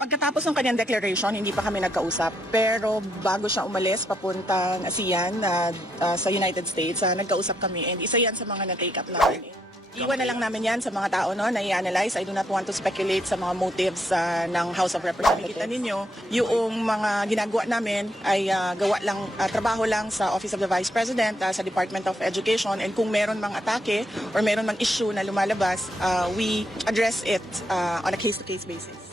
Pagkatapos ng kanyang declaration, hindi pa kami nagkausap. Pero bago siya umalis papuntang ASEAN sa United States, nagkausap kami. And isa yan sa mga na-take up namin. Iwan na lang namin yan sa mga tao na i-analyze. I do not want to speculate sa mga motives ng House of Representatives. Kita ninyo, yung mga ginagawa namin ay gawa lang, trabaho lang sa Office of the Vice President, sa Department of Education. And kung meron mang atake or meron mang issue na lumalabas, we address it on a case-to-case basis.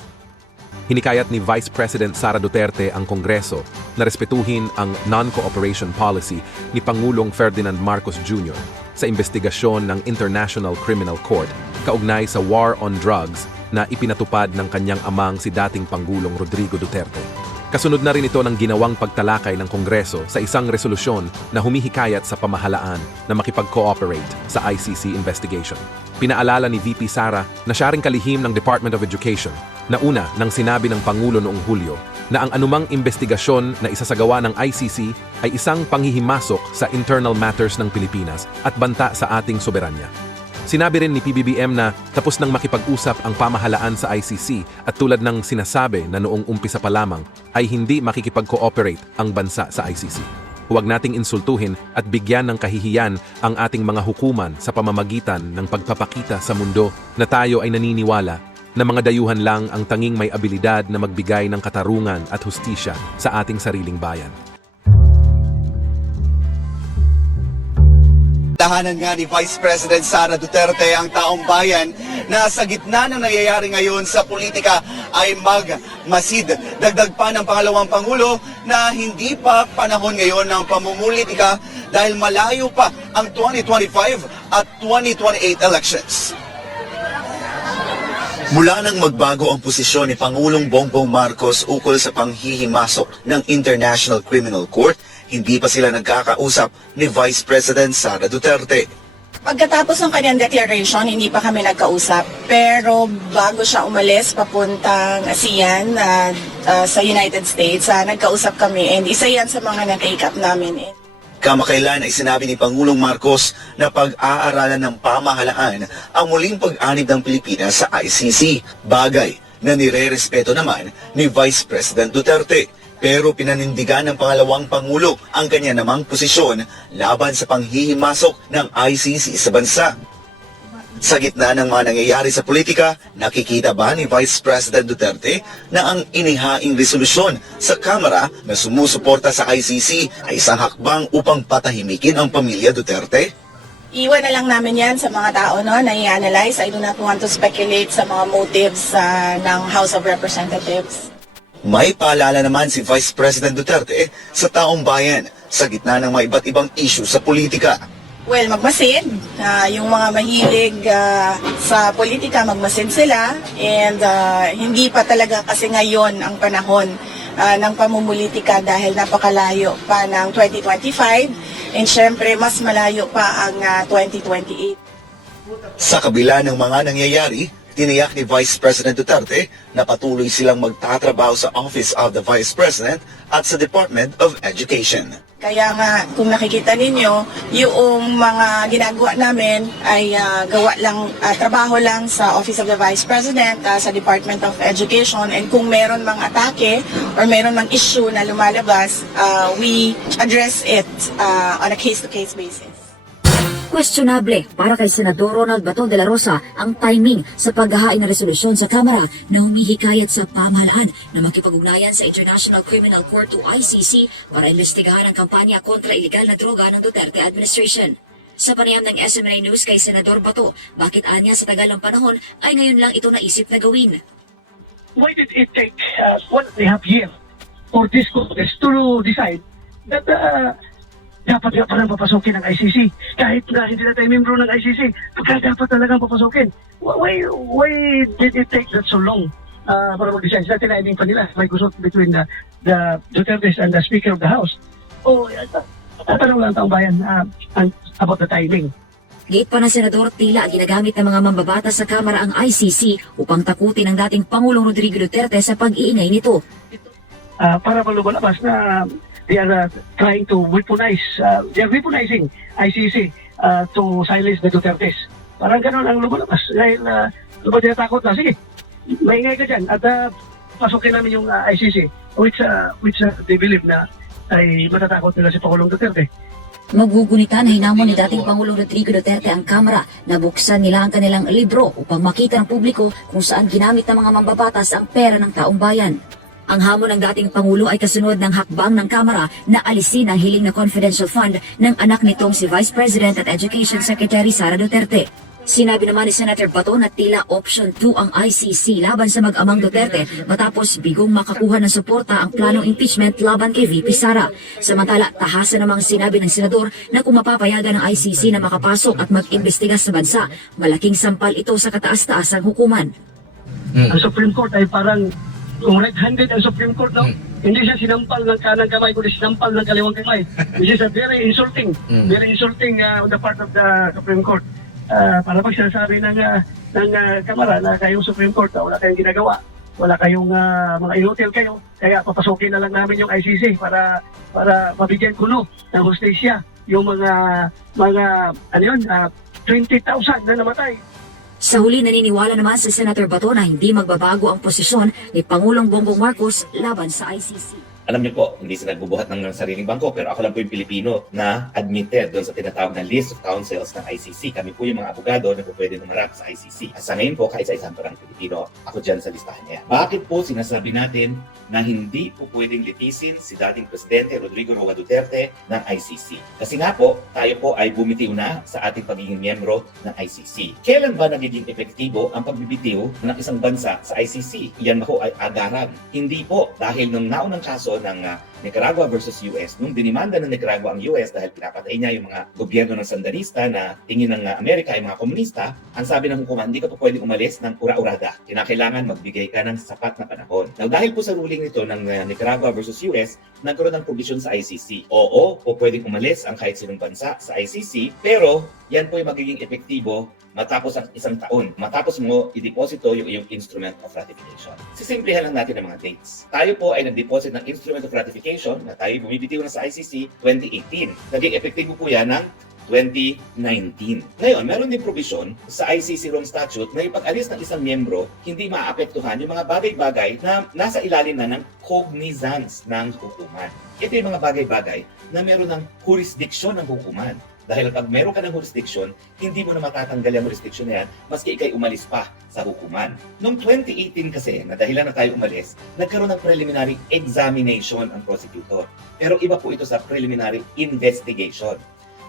Hinikayat ni Vice President Sara Duterte ang Kongreso na respetuhin ang non-cooperation policy ni Pangulong Ferdinand Marcos Jr. sa investigasyon ng International Criminal Court kaugnay sa war on drugs na ipinatupad ng kanyang amang si dating Pangulong Rodrigo Duterte. Kasunod na rin ito ng ginawang pagtalakay ng Kongreso sa isang resolusyon na humihikayat sa pamahalaan na makipag-cooperate sa ICC investigation. Pinaalala ni VP Sara na siya ring kalihim ng Department of Education na una nang sinabi ng Pangulo noong Hulyo na ang anumang investigasyon na isasagawa ng ICC ay isang panghihimasok sa internal matters ng Pilipinas at banta sa ating soberanya. Sinabi rin ni PBBM na tapos nang makipag-usap ang pamahalaan sa ICC at tulad ng sinasabi na noong umpisa pa lamang ay hindi makikipag-cooperate ang bansa sa ICC. Huwag nating insultuhin at bigyan ng kahihiyan ang ating mga hukuman sa pamamagitan ng pagpapakita sa mundo na tayo ay naniniwala na mga dayuhan lang ang tanging may abilidad na magbigay ng katarungan at hustisya sa ating sariling bayan. Dahanan nga ni Vice President Sara Duterte ang taong bayan na sa gitna ng nangyayari ngayon sa politika ay magmasid. Dagdag pa ng pangalawang Pangulo na hindi pa panahon ngayon ng pamumulitika dahil malayo pa ang 2025 at 2028 elections. Mula nang magbago ang posisyon ni Pangulong Bongbong Marcos ukol sa panghihimasok ng International Criminal Court, hindi pa sila nagkakausap ni Vice President Sara Duterte. Pagkatapos ng kanyang declaration, hindi pa kami nagkausap. Pero bago siya umalis papuntang ASEAN sa United States, nagkausap kami. And isa yan sa mga na-take up namin. Kamakailan ay sinabi ni Pangulong Marcos na pag-aaralan ng pamahalaan ang muling pag-anib ng Pilipinas sa ICC, bagay na nire-respeto naman ni Vice President Duterte. Pero pinanindigan ng pangalawang Pangulo ang kanya namang posisyon laban sa panghihimasok ng ICC sa bansa. Sa gitna ng mga nangyayari sa politika, nakikita ba ni Vice President Duterte na ang inihaing resolusyon sa Kamara na sumusuporta sa ICC ay isang hakbang upang patahimikin ang pamilya Duterte? Iwan na lang namin yan sa mga tao na i-analyze. I do not want to speculate sa mga motives ng House of Representatives. May paalala naman si Vice President Duterte sa taong bayan sa gitna ng mga iba't ibang issue sa politika. Well, magmasid. Yung mga mahilig sa politika, magmasid sila. And hindi pa talaga kasi ngayon ang panahon ng pamumulitika dahil napakalayo pa ng 2025. And syempre, mas malayo pa ang 2028. Sa kabila ng mga nangyayari, tiniyak ni Vice President Duterte na patuloy silang magtatrabaho sa Office of the Vice President at sa Department of Education. Kaya nga, kung nakikita ninyo, yung mga ginagawa namin ay gawa lang, trabaho lang sa Office of the Vice President, sa Department of Education, and kung meron mang atake or meron mang issue na lumalabas, we address it on a case-to-case basis. Questionable para kay Senador Ronald Bato de la Rosa ang timing sa paghahain ng resolusyon sa Kamara na humihikayat sa pamahalaan na makipag-ugnayan sa International Criminal Court o ICC para imbestigahan ang kampanya kontra ilegal na droga ng Duterte administration. Sa panayam ng SMNI News kay Senador Bato, bakit anya sa tagal ng panahon ay ngayon lang ito naisip na gawin? Why did it take 1.5 years for this Congress to decide that dapat nga palang papasokin ng ICC? Kahit na hindi na tayo membro ng ICC, dapat talagang papasokin. Why did it take that so long para mag-decide? Sila tinaining pa nila. May gusot between the Dutertes and the Speaker of the House. Tatanong lang taong bayan about the timing. Gate pa ng Senador, tila ginagamit ng mga mambabatas sa Kamara ang ICC upang takutin ang dating Pangulong Rodrigo Duterte sa pag-iingay nito. Para malumalabas na they are trying to weaponize, they are weaponizing ICC to silence the Dutertes. Parang gano'n ang lumalabas. Dahil lumalabas takot na, sige, maingay ka dyan. At pasukin namin yung ICC, which they believe na ay matatakot nila si Pangulong Duterte. Magugunitan na hinamon ni dating Pangulong Rodrigo Duterte ang Kamara na buksan nila ang kanilang libro upang makita ng publiko kung saan ginamit ng mga mambabatas ang pera ng taong bayan. Ang hamon ng dating Pangulo ay kasunod ng hakbang ng Kamara na alisin ang hiling na confidential fund ng anak nitong si Vice President at Education Secretary Sara Duterte. Sinabi naman ni Senator Bato na tila option 2 ang ICC laban sa mag-amang Duterte matapos bigong makakuha ng suporta ang planong impeachment laban kay VP Sara. Samantala, tahasan namang sinabi ng senador na kung mapapayagan ng ICC na makapasok at mag-imbestiga sa bansa, malaking sampal ito sa kataas-taasang hukuman. Ang Supreme Court ay parang right-handed ang Supreme Court, no? Hindi siya sinampal ng kanang kamay, kundi sinampal ng kaliwang kamay. Which is a very insulting on the part of the Supreme Court. Para pag sinasabi ng Kamara na kayong Supreme Court, wala kayong ginagawa, wala kayong mga inutil kayo, kaya papasukin na lang namin yung ICC para mabigyan kuno ng hustisya yung mga 20,000 na namatay. Sa huli, naniniwala naman si Senator Bato na hindi magbabago ang posisyon ni Pangulong Bongbong Marcos laban sa ICC. Alam niyo po, hindi sila nagbubuhat ng sariling bangko, pero ako lang po yung Pilipino na admitted doon sa tinatawag na list of counsels ng ICC. Kami po yung mga abogado na po pwede umarap sa ICC. At sa ngayon po, kahit sa isang parang Pilipino, ako dyan sa listahan niya. Bakit po sinasabi natin na hindi po pwedeng litisin si dating Presidente Rodrigo Roa Duterte ng ICC? Kasi nga po, tayo po ay bumitiw na sa ating pagiging miyembro ng ICC. Kailan ba nagiging epektibo ang pagbibitiw ng isang bansa sa ICC? Yan po ay agaran. Hindi po dahil nung naunang kaso ng Nicaragua versus US, nung dinimanda ng Nicaragua ang US dahil pinapatay niya yung mga gobyerno ng sandinista na tingin ng Amerika ay mga komunista, ang sabi ng hukuman, hindi ka po pwedeng umalis ng ura-urada. Kinakailangan magbigay ka ng sapat na panahon. Now, dahil po sa ruling nito ng Nicaragua versus US, nagkaroon ng provision sa ICC. Oo, po pwedeng umalis ang kahit sinong bansa sa ICC, pero yan po ay magiging epektibo matapos ang isang taon. Matapos mo i-deposito yung iyong instrument of ratification. Sisimplihan lang natin ang mga dates. Tayo po ay nag-deposit ng instrument of ratification na tayo bumibitiw na sa ICC 2018. Naging epektibo po yan ng 2019. Ngayon, meron din provision sa ICC Rome Statute na yung pag-alis ng isang miyembro, hindi maapektuhan yung mga bagay-bagay na nasa ilalim na ng cognizance ng hukuman. Ito yung mga bagay-bagay na meron ng jurisdiction ng hukuman. Dahil pag meron ka ng jurisdiction, hindi mo na matatanggal yung jurisdiction na yan, maski ikay umalis pa sa hukuman. Noong 2018 kasi, na dahilan na tayo umalis, nagkaroon ng preliminary examination ang prosecutor. Pero iba po ito sa preliminary investigation.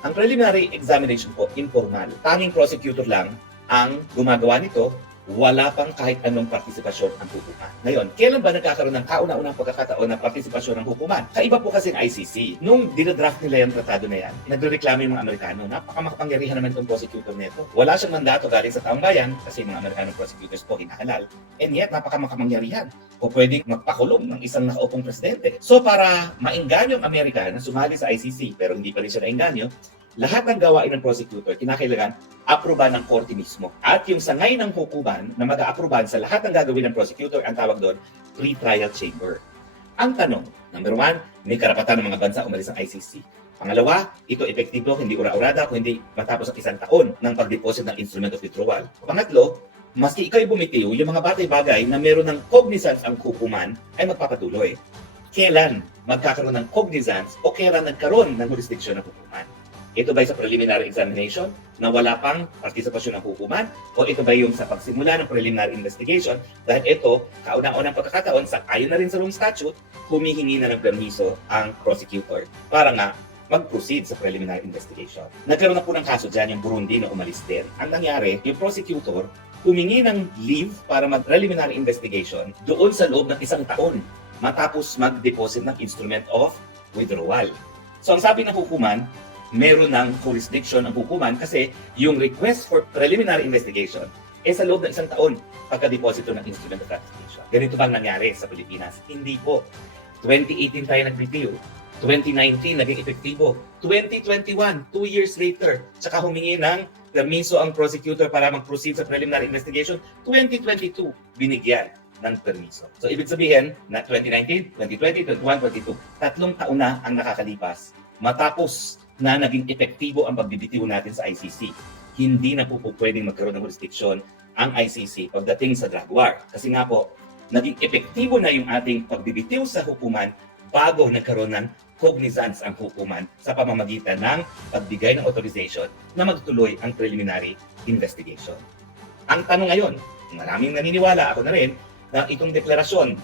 Ang preliminary examination po, informal. Tanging prosecutor lang ang gumagawa nito, wala pang kahit anong partisipasyon ang hukuman. Ngayon, kailan ba nagkakaroon ng kauna-unang pagkakataon ng partisipasyon ng hukuman? Kaiba po kasi ng ICC. Nung dinadraft nila yung tratado na yan, nagrereklamo yung mga Amerikano, napaka-makapangyarihan naman itong prosecutor nito. Wala siyang mandato galing sa taong bayan kasi mga Amerikanong prosecutors po hinahalal. And yet, napaka-makapangyarihan. O pwedeng magpakulong ng isang nakaupong presidente. So para maingganyo ang Amerika na sumali sa ICC, pero hindi pa rin siya naingganyo, lahat ng gawain ng prosecutor, kinakailangan aproban ng korte mismo. At yung sangay ng hukuman na mag-aaproban sa lahat ng gagawin ng prosecutor, ang tawag doon, pre-trial chamber. Ang tanong, number 1, may karapatan ng mga bansa umalis ng ICC. Pangalawa, ito epektibo, hindi ura-urada, kung hindi matapos ang isang taon ng pag-deposit ng instrument of withdrawal. Pangatlo, maski ikaw'y bumitiw, yung mga bagay-bagay na meron ng cognizance ang hukuman ay magpapatuloy. Kailan magkakaroon ng cognizance o kailan nagkaroon ng jurisdiction ng hukuman? Ito ba sa preliminary examination na wala pang partisipasyon ng hukuman? O ito ba yung sa pagsimula ng preliminary investigation? Dahil ito, kaunang-unang pagkakataon, sa ayon na rin sa Rome Statute, humihingi na ng permiso ang prosecutor para nga mag-proceed sa preliminary investigation. Nagkaroon na po ng kaso dyan yung Burundi na umalis din. Ang nangyari, yung prosecutor humingi ng leave para mag-preliminary investigation doon sa loob ng isang taon matapos mag-deposit ng instrument of withdrawal. So ang sabi ng hukuman, meron ng jurisdiction ang hukuman kasi yung request for preliminary investigation sa loob ng isang taon pagka-deposito ng instrument of ratification. Ganito bang nangyari sa Pilipinas? Hindi po. 2018 tayo nag-review. 2019 naging epektibo. 2021, 2 years later, tsaka humingi ng permiso ang prosecutor para mag-proceed sa preliminary investigation. 2022, binigyan ng permiso. So ibig sabihin na 2019, 2020, 2021, 2022, 3 taon na ang nakakalipas matapos na naging epektibo ang pagbibitiw natin sa ICC. Hindi na po pwedeng magkaroon ng jurisdiction ang ICC pagdating sa drug war. Kasi nga po, naging epektibo na yung ating pagbibitiw sa hukuman bago nagkaroon ng cognizance ang hukuman sa pamamagitan ng pagbigay ng authorization na magtuloy ang preliminary investigation. Ang tanong ngayon, maraming naniniwala, ako na rin, na itong deklarasyon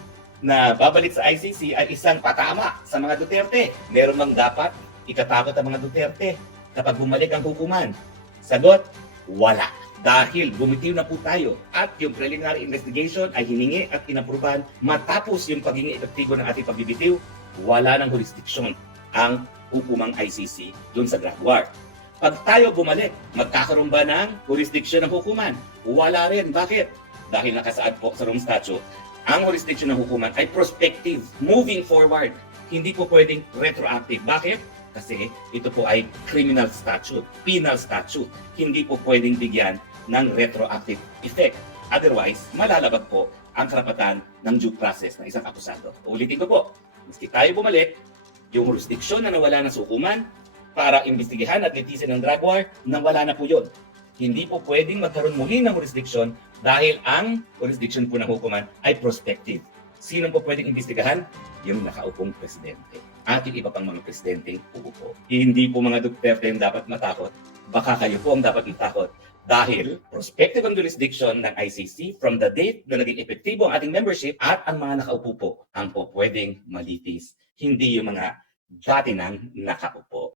na babalik sa ICC ay isang patama sa mga Duterte. Meron bang dapat ikatakot ang mga Duterte kapag bumalik ang hukuman? Sagot, wala. Dahil bumitiw na po tayo at yung preliminary investigation ay hiningi at inaprubahan matapos yung pagiging epektibo ng ating pagbibitiw, wala ng jurisdiksyon ang hukumang ICC dun sa drug war. Pag tayo bumalik, magkakaroon ba ng jurisdiksyon ng hukuman? Wala rin. Bakit? Dahil nakasaad po sa Rome Statute, ang jurisdiction ng hukuman ay prospective, moving forward. Hindi po pwedeng retroactive. Bakit? Kasi ito po ay criminal statute, penal statute. Hindi po pwedeng bigyan ng retroactive effect. Otherwise, malalabag po ang karapatan ng due process ng isang akusado. Ulitin ko po, miski tayo bumalik, yung jurisdiction na nawala ng hukuman para imbestigahan at litisin ng drug war, nawala na po yun. Hindi po pwedeng magkaroon muli ng jurisdiction dahil ang jurisdiction po ng hukuman ay prospective. Sino po pwedeng imbestigahan? Yung nakaupong presidente at yung iba pang mga presidenteng uupo. Hindi po mga Duterte yung dapat matakot. Baka kayo po ang dapat itakot dahil prospective ang jurisdiction ng ICC from the date na naging epektibo ang ating membership at ang mga nakaupo po ang po pwedeng malitis. Hindi yung mga dati nang nakaupo.